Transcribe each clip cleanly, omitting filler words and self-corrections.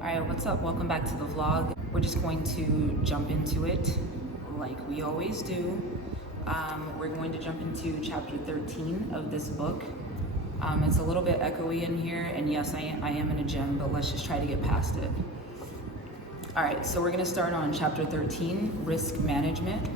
Alright, what's up? Welcome back to the vlog. We're just going to jump into it like we always do. We're going to jump into chapter 13 of this book. It's a little bit echoey in here, and yes, I am in a gym, but let's just try to get past it. Alright, so we're going to start on chapter 13, risk management.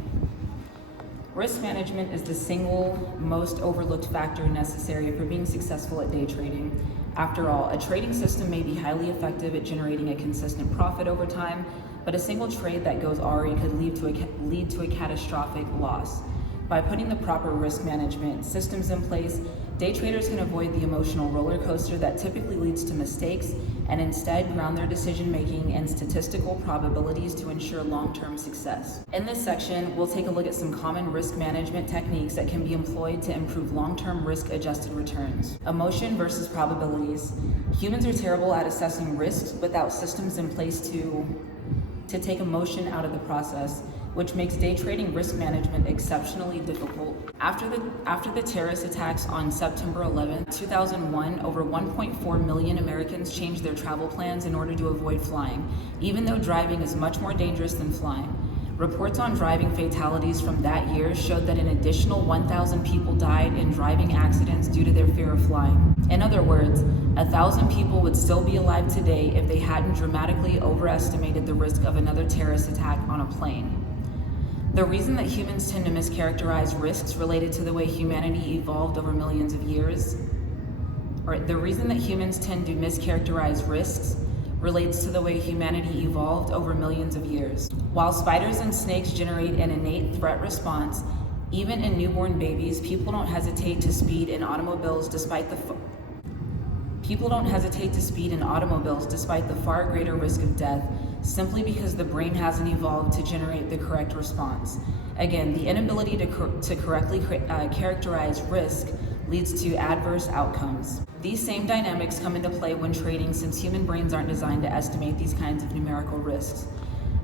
Risk management is the single most overlooked factor necessary for being successful at day trading. After all, a trading system may be highly effective at generating a consistent profit over time, but a single trade that goes awry could lead to a catastrophic loss. By putting the proper risk management systems in place, day traders can avoid the emotional roller coaster that typically leads to mistakes and instead ground their decision making in statistical probabilities to ensure long-term success. In this section, we'll take a look at some common risk management techniques that can be employed to improve long-term risk-adjusted returns. Emotion versus probabilities. Humans are terrible at assessing risks without systems in place to take emotion out of the process, which makes day trading risk management exceptionally difficult. After the terrorist attacks on September 11, 2001, over 1.4 million Americans changed their travel plans in order to avoid flying, even though driving is much more dangerous than flying. Reports on driving fatalities from that year showed that an additional 1,000 people died in driving accidents due to their fear of flying. In other words, 1,000 people would still be alive today if they hadn't dramatically overestimated the risk of another terrorist attack on a plane. The reason that humans tend to mischaracterize risks related to the way humanity evolved over millions of years, or the reason that humans tend to mischaracterize risks relates to the way humanity evolved over millions of years. While spiders and snakes generate an innate threat response, even in newborn babies, people don't hesitate to speed in automobiles despite the far greater risk of death, simply because the brain hasn't evolved to generate the correct response. Again, the inability to correctly characterize risk leads to adverse outcomes. These same dynamics come into play when trading, since human brains aren't designed to estimate these kinds of numerical risks.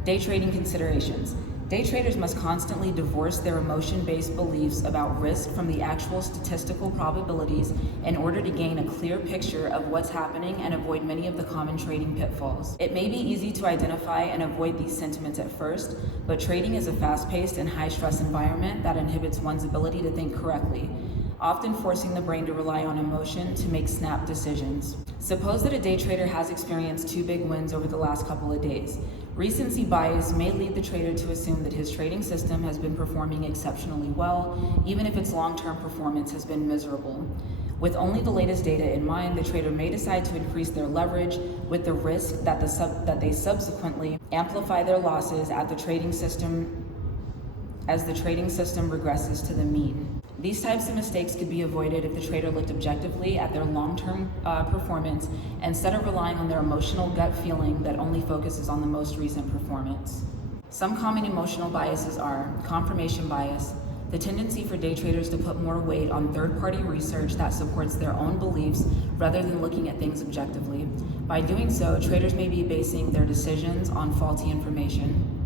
Day trading considerations. Day traders must constantly divorce their emotion-based beliefs about risk from the actual statistical probabilities in order to gain a clear picture of what's happening and avoid many of the common trading pitfalls. It may be easy to identify and avoid these sentiments at first, but trading is a fast-paced and high-stress environment that inhibits one's ability to think correctly, often forcing the brain to rely on emotion to make snap decisions. Suppose that a day trader has experienced 2 big wins over the last couple of days. Recency bias may lead the trader to assume that his trading system has been performing exceptionally well, even if its long-term performance has been miserable. With only the latest data in mind, the trader may decide to increase their leverage with the risk that they subsequently amplify their losses as the trading system regresses to the mean. These types of mistakes could be avoided if the trader looked objectively at their long-term performance instead of relying on their emotional gut feeling that only focuses on the most recent performance. Some common emotional biases are confirmation bias, the tendency for day traders to put more weight on third-party research that supports their own beliefs rather than looking at things objectively. By doing so, traders may be basing their decisions on faulty information.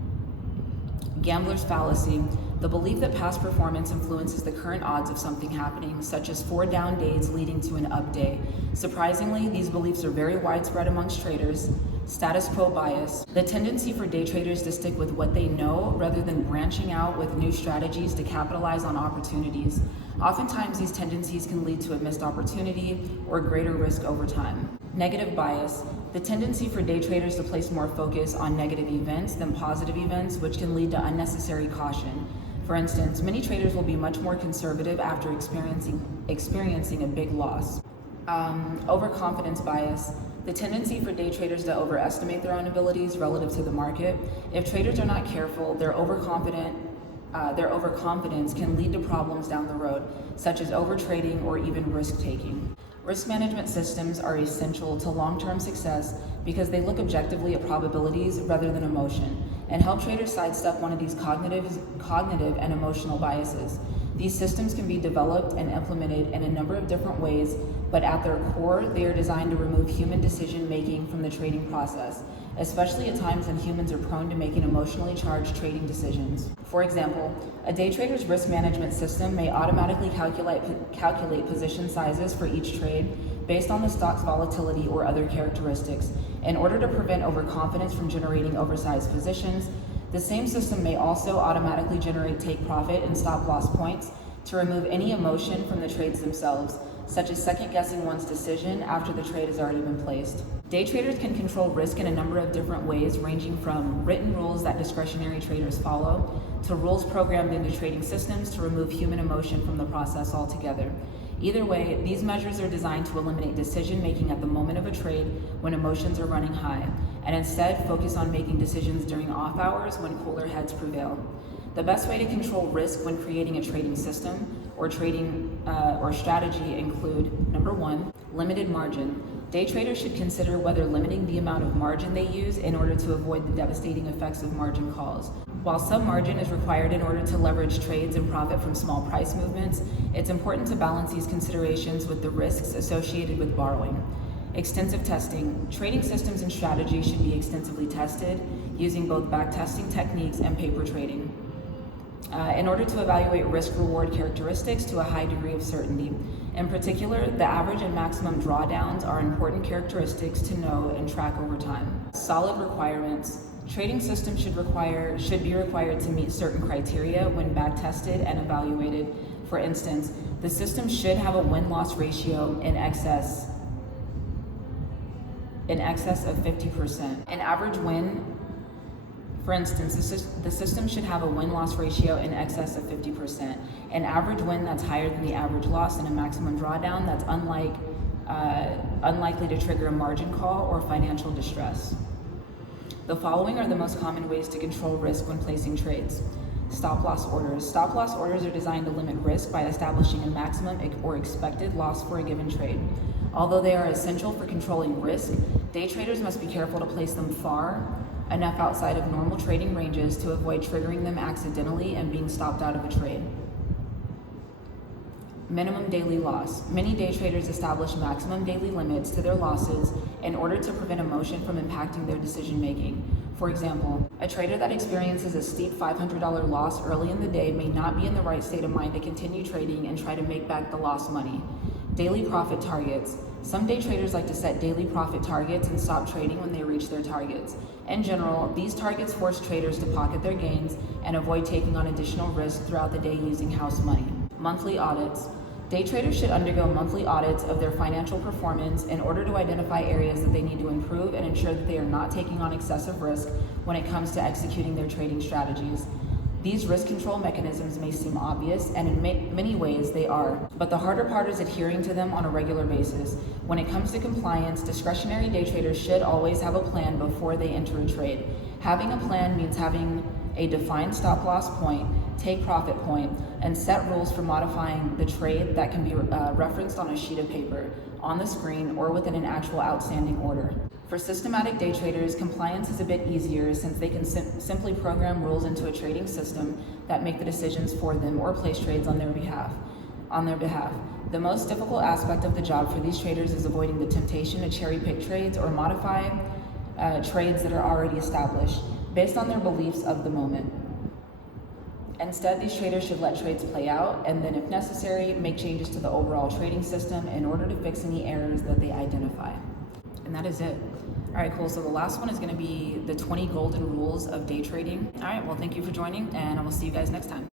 Gambler's fallacy, the belief that past performance influences the current odds of something happening, such as 4 down days leading to an up day. Surprisingly, these beliefs are very widespread amongst traders. Status quo bias, the tendency for day traders to stick with what they know rather than branching out with new strategies to capitalize on opportunities. Oftentimes, these tendencies can lead to a missed opportunity or greater risk over time. Negative bias, the tendency for day traders to place more focus on negative events than positive events, which can lead to unnecessary caution. For instance, many traders will be much more conservative after experiencing a big loss. Overconfidence bias, the tendency for day traders to overestimate their own abilities relative to the market. If traders are not careful, their overconfidence can lead to problems down the road, such as overtrading or even risk-taking. Risk management systems are essential to long-term success because they look objectively at probabilities rather than emotion and help traders sidestep one of these cognitive and emotional biases. These systems can be developed and implemented in a number of different ways, but at their core, they are designed to remove human decision-making from the trading process, especially at times when humans are prone to making emotionally charged trading decisions. For example, a day trader's risk management system may automatically calculate position sizes for each trade, based on the stock's volatility or other characteristics in order to prevent overconfidence from generating oversized positions. The same system may also automatically generate take profit and stop loss points to remove any emotion from the trades themselves, such as second-guessing one's decision after the trade has already been placed. Day traders can control risk in a number of different ways, ranging from written rules that discretionary traders follow, to rules programmed into trading systems to remove human emotion from the process altogether. Either way, these measures are designed to eliminate decision-making at the moment of a trade when emotions are running high, and instead focus on making decisions during off hours when cooler heads prevail. The best way to control risk when creating a trading system or trading or strategy include, number one, limited margin. Day traders should consider whether limiting the amount of margin they use in order to avoid the devastating effects of margin calls. While some margin is required in order to leverage trades and profit from small price movements, it's important to balance these considerations with the risks associated with borrowing. Extensive testing. Trading systems and strategies should be extensively tested using both backtesting techniques and paper trading in order to evaluate risk-reward characteristics to a high degree of certainty. In particular, the average and maximum drawdowns are important characteristics to know and track over time. Solid requirements. Trading systems should be required to meet certain criteria when backtested and evaluated. For instance, the system should have a win-loss ratio in excess of 50%. An average win, for instance, the system should have a win-loss ratio in excess of 50%. An average win that's higher than the average loss, and a maximum drawdown that's unlikely to trigger a margin call or financial distress. The following are the most common ways to control risk when placing trades. Stop loss orders. Stop loss orders are designed to limit risk by establishing a maximum or expected loss for a given trade. Although they are essential for controlling risk, day traders must be careful to place them far enough outside of normal trading ranges to avoid triggering them accidentally and being stopped out of a trade. Minimum daily loss. Many day traders establish maximum daily limits to their losses in order to prevent emotion from impacting their decision making. For example, a trader that experiences a steep $500 loss early in the day may not be in the right state of mind to continue trading and try to make back the lost money. Daily profit targets. Some day traders like to set daily profit targets and stop trading when they reach their targets. In general, these targets force traders to pocket their gains and avoid taking on additional risk throughout the day using house money. Monthly audits. Day traders should undergo monthly audits of their financial performance in order to identify areas that they need to improve and ensure that they are not taking on excessive risk when it comes to executing their trading strategies. These risk control mechanisms may seem obvious, and in many ways they are, but the harder part is adhering to them on a regular basis. When it comes to compliance, discretionary day traders should always have a plan before they enter a trade. Having a plan means having a defined stop loss point, take profit point, and set rules for modifying the trade that can be referenced on a sheet of paper, on the screen, or within an actual outstanding order. For systematic day traders, compliance is a bit easier since they can simply program rules into a trading system that make the decisions for them or place trades on their behalf. The most difficult aspect of the job for these traders is avoiding the temptation to cherry pick trades or modify trades that are already established based on their beliefs of the moment. Instead, these traders should let trades play out and then, if necessary, make changes to the overall trading system in order to fix any errors that they identify. And that is it. All right, cool. So the last one is going to be the 20 golden rules of day trading. All right, well, thank you for joining, and I will see you guys next time.